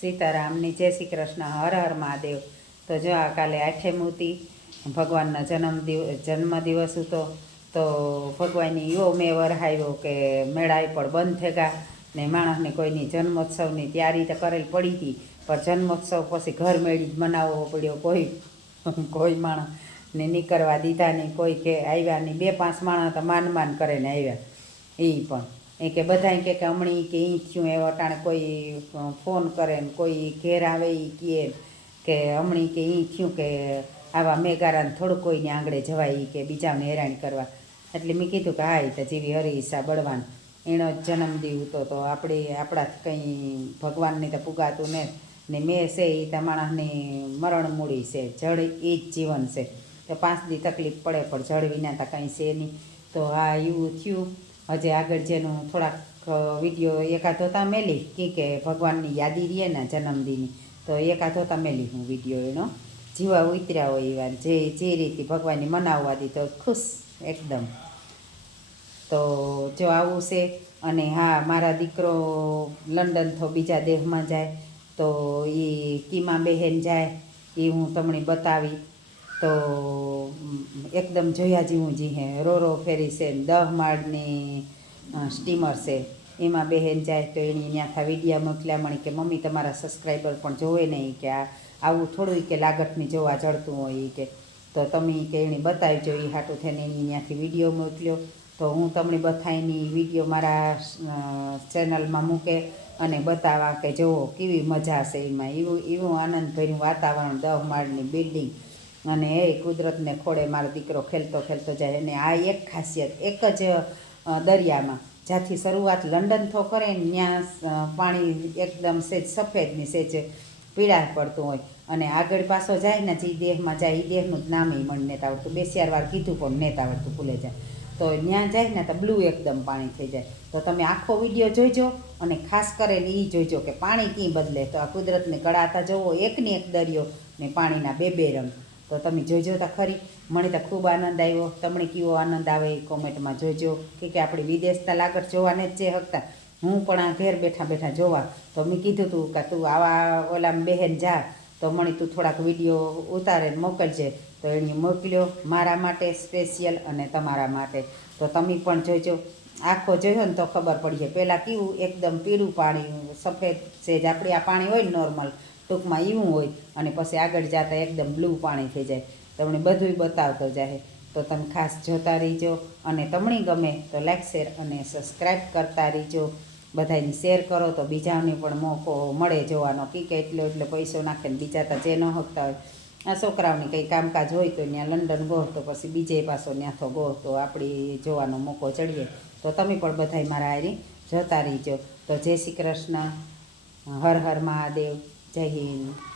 સીતારામની જય શ્રી કૃષ્ણ, હર હર મહાદેવ. તો જો આ કાલે આઠે મૂર્તિ ભગવાનનો જન્મ દિવ, જન્મદિવસ હતો, તો ભગવાનની એવો મેં વરહાવ્યો કે મેળાએ પણ બંધ થઈ ગયા ને માણસને કોઈની જન્મોત્સવની તૈયારી તો કરેલ પડી હતી, પણ જન્મોત્સવ પછી ઘર મેળી જ મનાવવો પડ્યો. કોઈ કોઈ માણસ ને નીકળવા દીધા નહીં, કોઈ કે આવ્યા નહીં. બે પાંચ માણસ તો માન માન કરે ને આવ્યા. એ પણ. એ કે બધાય કે હમણાં કે ઈ થયું એ વટાણે કોઈ ફોન કરે ને કોઈ ઘેર આવે એ કહે કે હમણાં કે ઈ થયું કે આવા મેગારાને થોડું કોઈને આંગળે જવાય કે બીજાને હેરાન કરવા. એટલે મેં કીધું કે હા એ તો જેવી હરીસા બળવાન. એનો જ જન્મદિવ હતો તો આપણે આપણાથી કંઈ ભગવાનને તો પુગાતું ને ને મેં છે એ તો માણસની મરણ મૂડી છે, જળ એ જ જીવન છે. તો પાંચ દી તકલીફ પડે, પણ જળ વિના તો કંઈ છે નહીં. તો હા એવું થયું. હજી આગળ જેનું થોડાક વીડિયો એકાદો તા મેલી, કી કે ભગવાનની યાદી રહે ને જન્મદિનની તો એકાદો તા મેલી હું વીડિયો એનો. જીવા ઉતર્યા હોય એવા, જે જે રીતે ભગવાનની મનાવવા દી તો ખુશ એકદમ. તો જો આવું છે, અને હા, મારા દીકરો લંડન તો બીજા દેશમાં જાય, તો એ કીમા બહેન જાય એ હું તમને બતાવી તો એકદમ જોયા જેવું જી હે. રો રો ફેરી છે, દહ માળની સ્ટીમર છે. એમાં બહેન જાય તો એની ત્યાંથી વિડીયા મોકલ્યા મળી કે, મમ્મી, તમારા સબસ્ક્રાઈબર પણ જોવે નહીં કે આ, આવું થોડું કે લાગતની જોવા જડતું હોય કે. તો તમે કે એણે બતાવજો એ હાટું થઈને એની ત્યાંથી વીડિયો મોકલ્યો. તો હું તમને બથાઈની વીડિયો મારા ચેનલમાં મૂકે અને બતાવવા કે, જુઓ, કેવી મજા છે એમાં. એવું એવું આનંદભર્યું વાતાવરણ દહ માળની બિલ્ડિંગ અને એ કુદરતને ખોળે, મારો દીકરો ખેલતો ખેલતો જાય. અને આ એક ખાસિયત, એક જ દરિયામાં, જ્યાંથી શરૂઆત લંડન થો કરે ને ત્યાં પાણી એકદમ સેજ, સફેદની સેજ પીળા પડતું હોય. અને આગળ પાછો જાય ને, જે દેહમાં જાય, એ દેહનું જ નામ એ મને નેતા આવડતું બે ચાર વાર કીધું પણ નેતા આવડતું ભૂલે જાય. તો ત્યાં જાય ને, તો બ્લુ એકદમ પાણી થઈ જાય. તો તમે આખો વીડિયો જોઈજો અને ખાસ કરીને એ જોઈજો કે પાણી ક્યાં બદલે. તો આ કુદરતને કળાતા જોવો, એકને એક દરિયો ને પાણીના બે બે રંગ. તો તમે જોઈજો તો ખરી. મને તો ખૂબ આનંદ આવ્યો. તમને કેવો આનંદ આવે એ કોમેન્ટમાં જોઈજો. કે કે આપણે વિદેશના લાગત જોવાને જ છે હકતા. હું પણ આ ઘેર બેઠા બેઠા જોવા. તો મેં કીધું તું કે તું આવા ઓલામાં બહેન જા. તો મને તું થોડાક વીડિયો ઉતારે મોકલજે. તો એણે મોકલ્યો, મારા માટે સ્પેશિયલ અને તમારા માટે. તો તમે પણ જોઈજો. આખો જોયો ને તો ખબર પડી જાય. પહેલાં કેવું એકદમ પીળું પાણી, સફેદ સેજ આપણે આ પાણી હોય ને નોર્મલ. ટૂંકમાં એવું હોય અને પછી આગળ જતાં એકદમ બ્લુ પાણી થઈ જાય. તમને બધુંય બતાવતો જાય તો તમે ખાસ જોતા રહીજો અને તમને ગમે તો લાઇક શેર અને સબસ્ક્રાઈબ કરતા રહીજો. બધાને શેર કરો તો બીજાને પણ મોકો મળે જોવાનો. કે એટલો એટલો પૈસો નાખે ને બીજા તો જે ન હકતા હોય. આ છોકરાઓને કંઈ કામકાજ હોય તો ત્યાં લંડન ગો તો પછી બીજે તો ગો તો આપણી જોવાનો મોકો ચડીએ તો તમે પણ બધાય મારા હારી જોતા રહીજો. તો જય શ્રી કૃષ્ણ. હર હર મહાદેવ. જય હિન્દ